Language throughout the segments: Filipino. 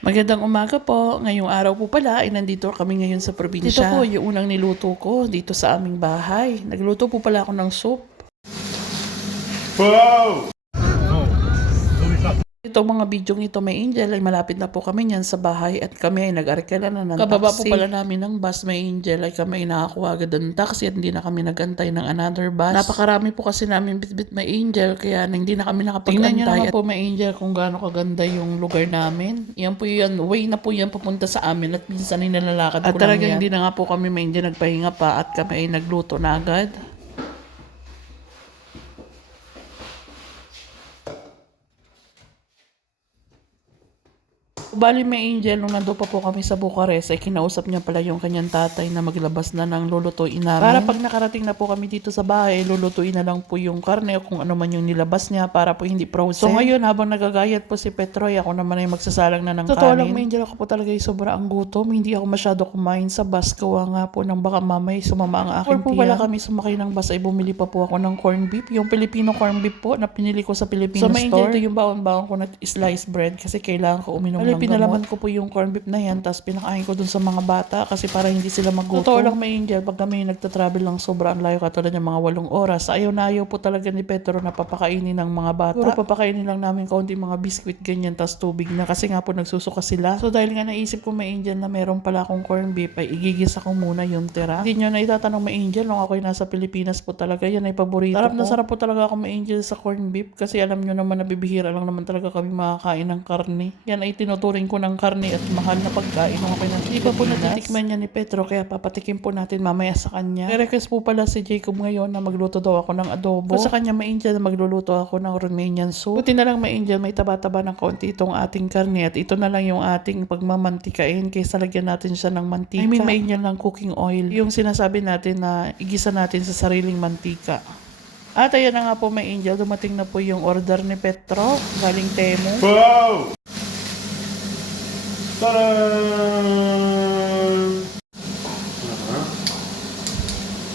Magandang umaga po. Ngayong araw po pala ay nandito kami ngayon sa probinsya. Ito po yung unang niluto ko dito sa aming bahay. Nagluto po pala ako ng soup. Wow! Itong mga bidyong ito may angel ay malapit na po kami niyan sa bahay at kami ay nag-arkela na ng Kababa po pala namin ng bus may angel ay kami ay nakakuha agad ng taxi at hindi na kami nagantay ng another bus. Napakarami po kasi namin bitbit may angel kaya hindi na kami nakapag-antay. Tingnan niyo naman po may angel kung gaano kaganda yung lugar namin. Yan po yan, way na po yan papunta sa amin at minsan ay nalalakad At ko lang yan. hindi na nga po kami may angel nagpahinga pa at kami ay nagluto na agad. Bali may angel, nung nandun pa po kami sa Bucharest, ay kinausap niya pala yung kanyang tatay na maglabas na ng lulutuin namin. Para pag nakarating na po kami dito sa bahay, lulutuin na lang po yung karne o kung ano man yung nilabas niya para po hindi frozen. So ngayon, habang nagagayat po si Petroy, ako naman ay magsasalang na ng Totoo kanin. lang, may angel ako po talaga ay sobra ang gutom. Hindi ako masyado kumain sa bus. Gawa nga po ng baka mamay sumama ang aking po pala kami sumakay ng bus ay bumili pa po ako ng corn beef. Yung Filipino corn beef po na pinili ko sa Filipino So, may store. angel, ito yung baon-baon ko na sliced bread kasi kailangan ko uminom ng pinalaman ko po yung corn beef na yan tapos pinakain ko dun sa mga bata kasi para hindi sila magutom. Totoo lang may angel pag kami nagta-travel lang sobrang layo katulad ng mga walong oras. Ayaw na ayaw po talaga ni Petro na papakainin ng mga bata. Puro papakainin lang namin kaunti mga biscuit ganyan tapos tubig na kasi nga po nagsusuka sila. So dahil nga naisip ko may angel na meron pala akong corn beef ay igigisa ko muna yung tira. Hindi nyo na itatanong may angel nung ako'y nasa Pilipinas po talaga yan ay paborito sarap na sarap po talaga ako may angel sa corn beef kasi alam nyo naman na bibihira lang naman talaga kami makakain ng karne. Yan ay tinuturing ko ng karne at mahal na pagkain ako'y nasa Hindi pa po natitikman niya ni Petro kaya papatikim po natin mamaya sa kanya. Request po pala si Jacob ngayon na magluto daw ako ng adobo. So, sa kanya may angel na magluluto ako ng Romanian soup. Buti na lang may angel may taba-taba ng konti itong ating karne at ito na lang yung ating pagmamantikain kaysa lagyan natin siya ng mantika. I mean may angel ng cooking oil. Yung sinasabi natin na igisa natin sa sariling mantika. At ayan na nga po may angel, dumating na po yung order ni Petro galing Temu. Wow! Tadaan!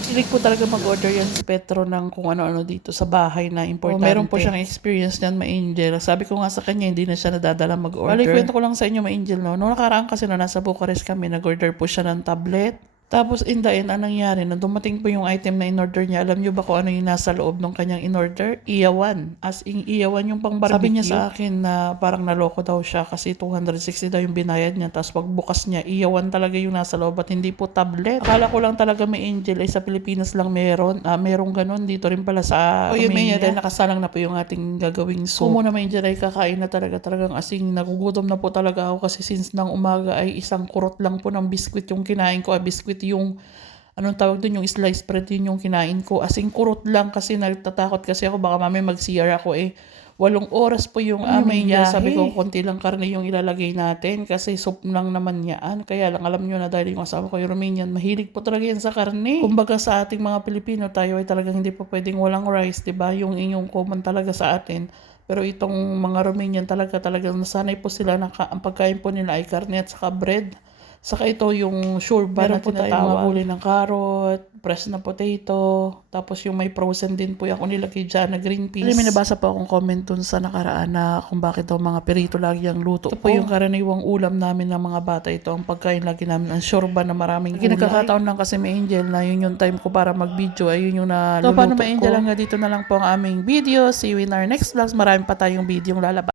Hilig po talaga mag-order yan si Petro ng kung ano-ano dito sa bahay na importante. meron po siyang experience niyan, ma Angel. Sabi ko nga sa kanya, hindi na siya nadadala mag-order. Balik, kwento ko lang sa inyo, ma Angel, no? Noong nakaraan kasi no, nasa Bucharest kami, nag-order po siya ng tablet. Tapos in the end, anong nangyari? Nung dumating po yung item na in-order niya, alam niyo ba kung ano yung nasa loob ng kanyang in-order? Iyawan. As in, iyawan yung pang barbecue. Sabi niya sa akin na parang naloko daw siya kasi 260 daw yung binayad niya. Tapos pagbukas niya, iyawan talaga yung nasa loob at hindi po tablet. Akala ko lang talaga may angel ay sa Pilipinas lang meron. Ah, merong ganun dito rin pala sa Oh, yun. Maya. Dahil nakasalang na po yung ating gagawing soup. Kung muna may angel ay kakain na talaga talagang asing nagugutom na po talaga ako kasi since ng umaga ay isang kurot lang po ng biskwit yung kinain ko. Ah, biskwit yung anong tawag doon, yung sliced bread yun yung kinain ko. Asing kurot lang kasi nagtatakot kasi ako baka mamaya mag-CR ako eh. Walong oras po yung Ano yung biyahe. Sabi ko, konti lang karne yung ilalagay natin kasi soup lang naman yan. Kaya lang, alam nyo na dahil yung asawa ko yung Romanian, mahilig po talaga yan sa karne. Kumbaga sa ating mga Pilipino, tayo ay talagang hindi po pwedeng walang rice, di ba? Yung inyong common talaga sa atin. Pero itong mga Romanian talaga, talagang nasanay po sila na ang pagkain po nila ay karne at saka bread. Saka ito yung sure ba na Meron po tayong ng carrot, press na potato, tapos yung may frozen din po yung ako nilagay dyan na green peas. Alam, may nabasa pa akong comment dun sa nakaraan na kung bakit daw mga perito lagi ang luto Ito po yung karaniwang ulam namin ng mga bata. Ito ang pagkain lagi namin. Ang sure ba na maraming gulay. Nagkakataon lang kasi may angel na yun yung time ko para mag-video. Ay yun yung na So, paano ko. may angel Hanggang dito na lang po ang aming video. See you in our next vlogs. Marami pa tayong video lalabas.